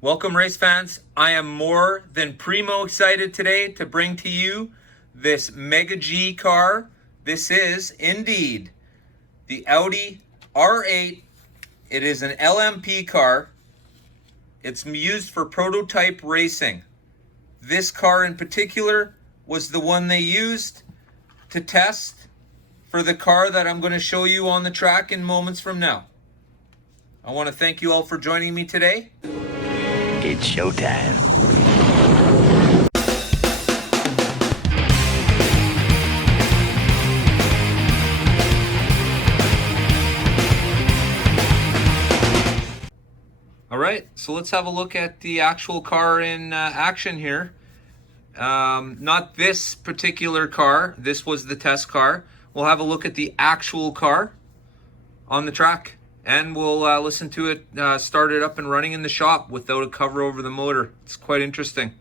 Welcome, race fans. I am more than primo excited today to bring to you this Mega G car. This is indeed the Audi R8. It is an LMP car. It's used for prototype racing. This car in particular was the one they used to test for the car that I'm going to show you on the track in moments from now. I want to thank you all for joining me today. It's showtime. All right, so let's have a look at the actual car in action here. Not this particular car. This was the test car. We'll have a look at the actual car on the track. And we'll listen to it start it up and running in the shop without a cover over the motor. It's quite interesting.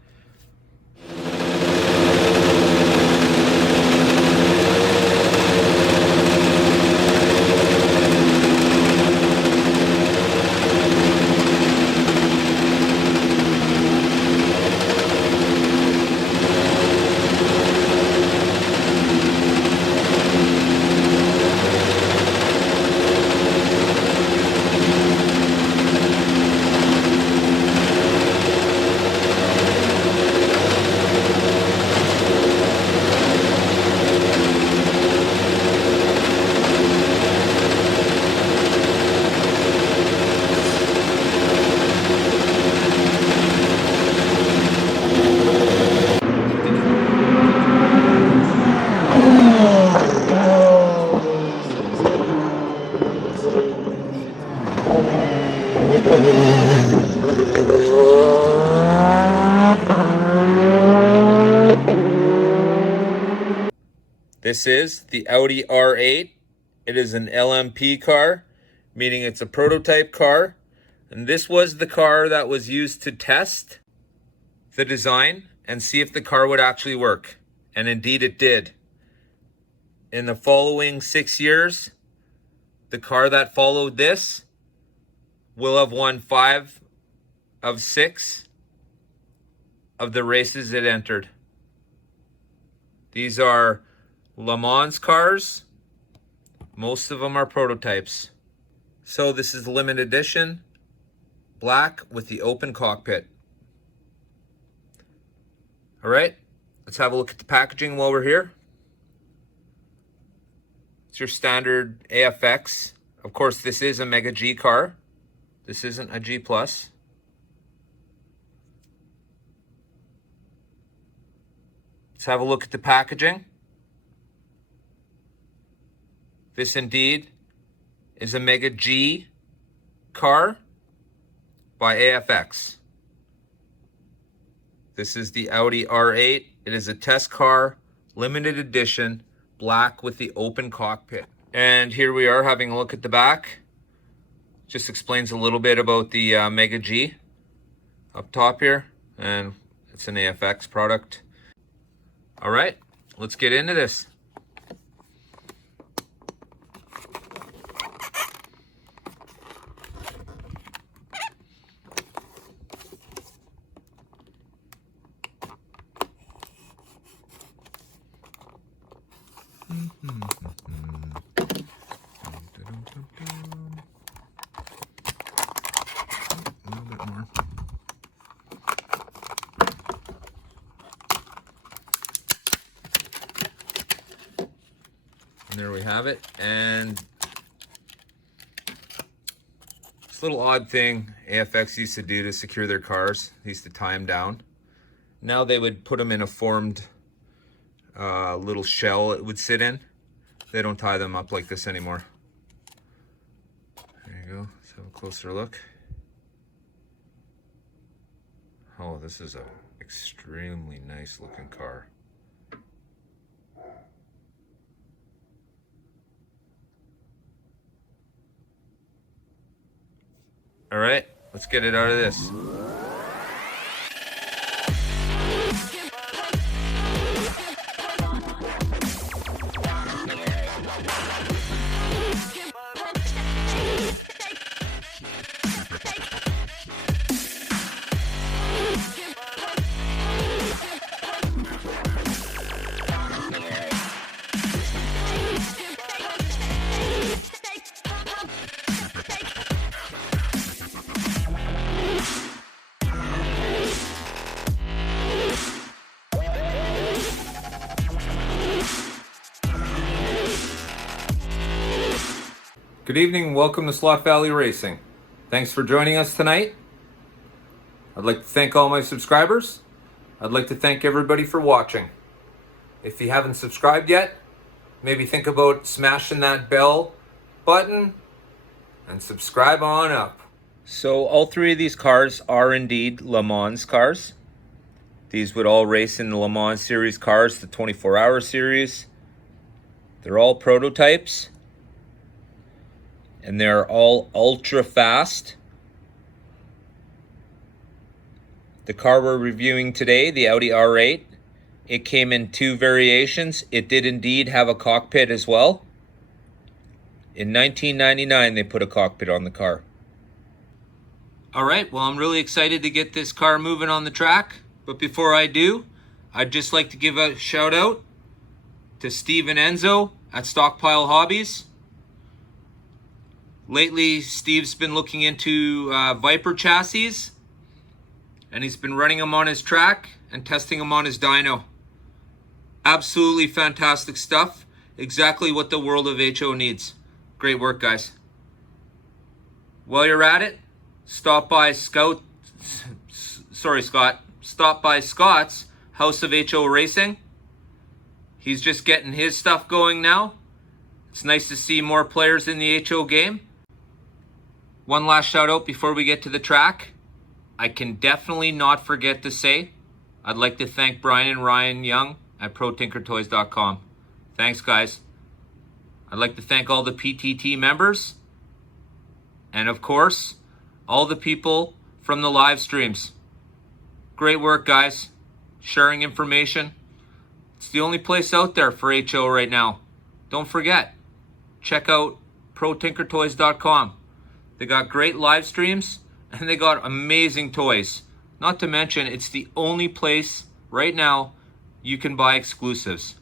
This is the Audi R8. It is an LMP car, meaning it's a prototype car. And this was the car that was used to test the design and see if the car would actually work. And indeed it did. In the following 6 years, the car that followed this will have won 5 of 6 of the races it entered. These are Le Mans cars. Most of them are prototypes. So this is limited edition, black with the open cockpit. All right, let's have a look at the packaging while we're here. It's your standard AFX. Of course, this is a Mega G car. This isn't a G+. Let's have a look at the packaging. This indeed is a Mega G car by AFX. This is the Audi R8. It is a test car, limited edition, black with the open cockpit. And here we are having a look at the back. Just explains a little bit about the Mega G up top here. And it's an AFX product. All right, let's get into this. A little bit more. And there we have it. And this little odd thing AFX used to do to secure their cars, they used to tie them down. Now they would put them in a formed little shell it would sit in. They don't tie them up like this anymore. There you go. Let's have a closer look. Oh, this is an extremely nice looking car. All right, let's get it out of this. Good evening, welcome to Sloth Valley Racing. Thanks for joining us tonight. I'd like to thank all my subscribers. I'd like to thank everybody for watching. If you haven't subscribed yet, maybe think about smashing that bell button and subscribe on up. So all three of these cars are indeed Le Mans cars. These would all race in the Le Mans series cars, the 24-hour series. They're all prototypes. And they're all ultra fast. The car we're reviewing today, the Audi R8, it came in two variations. It did indeed have a cockpit as well. In 1999, they put a cockpit on the car. All right, well, I'm really excited to get this car moving on the track. But before I do, I'd just like to give a shout out to Steve and Enzo at Stockpile Hobbies. Lately, Steve's been looking into Viper chassis, and he's been running them on his track and testing them on his dyno. Absolutely fantastic stuff. Exactly what the world of HO needs. Great work, guys. While you're at it, stop by Scott's House of HO Racing. He's just getting his stuff going now. It's nice to see more players in the HO game. One last shout out before we get to the track. I can definitely not forget to say, I'd like to thank Brian and Ryan Young at ProTinkerToys.com. Thanks, guys. I'd like to thank all the PTT members. And of course, all the people from the live streams. Great work, guys. Sharing information. It's the only place out there for HO right now. Don't forget, check out ProTinkerToys.com. They got great live streams and they got amazing toys. Not to mention, it's the only place right now you can buy exclusives.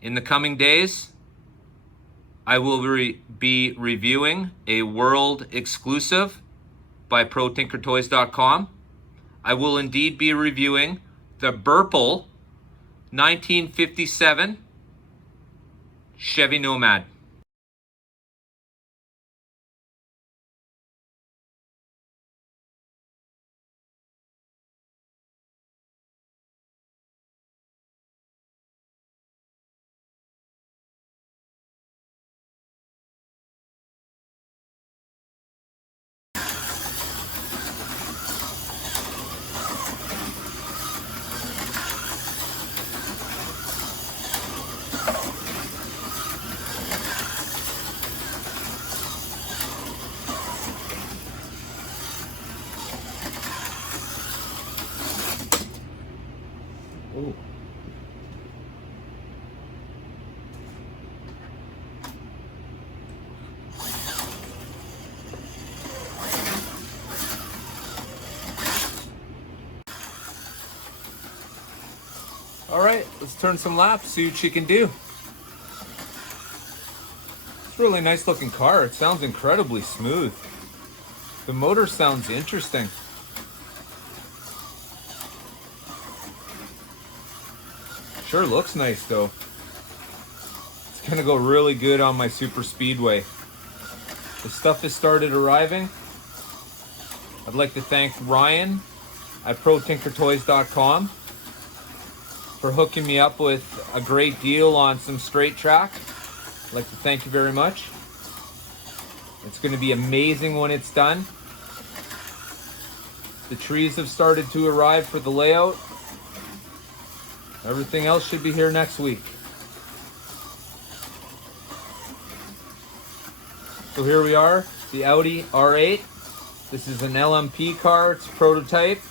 In the coming days, I will be reviewing a world exclusive by ProTinkerToys.com. I will indeed be reviewing the Burple 1957 Chevy Nomad. Ooh. All right, let's turn some laps, see what she can do. It's a really nice looking car. It sounds incredibly smooth. The motor sounds interesting. Sure looks nice though. It's gonna go really good on my super speedway. The stuff has started arriving. I'd like to thank Ryan at ProTinkerToys.com for hooking me up with a great deal on some straight track. I'd like to thank you very much. It's gonna be amazing when it's done. The trees have started to arrive for the layout. Everything else should be here next week. So here we are, the Audi R8. This is an LMP car, it's a prototype.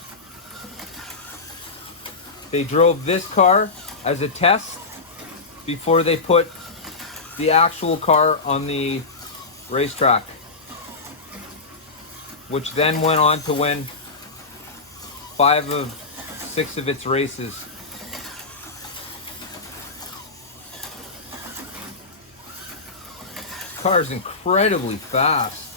They drove this car as a test before they put the actual car on the racetrack, which then went on to win 5 of 6 of its races. Car is incredibly fast.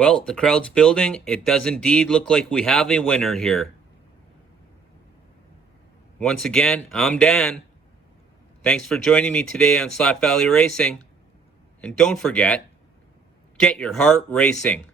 Well, the crowd's building. It does indeed look like we have a winner here. Once again, I'm Dan. Thanks for joining me today on Slap Valley Racing. And don't forget, get your heart racing.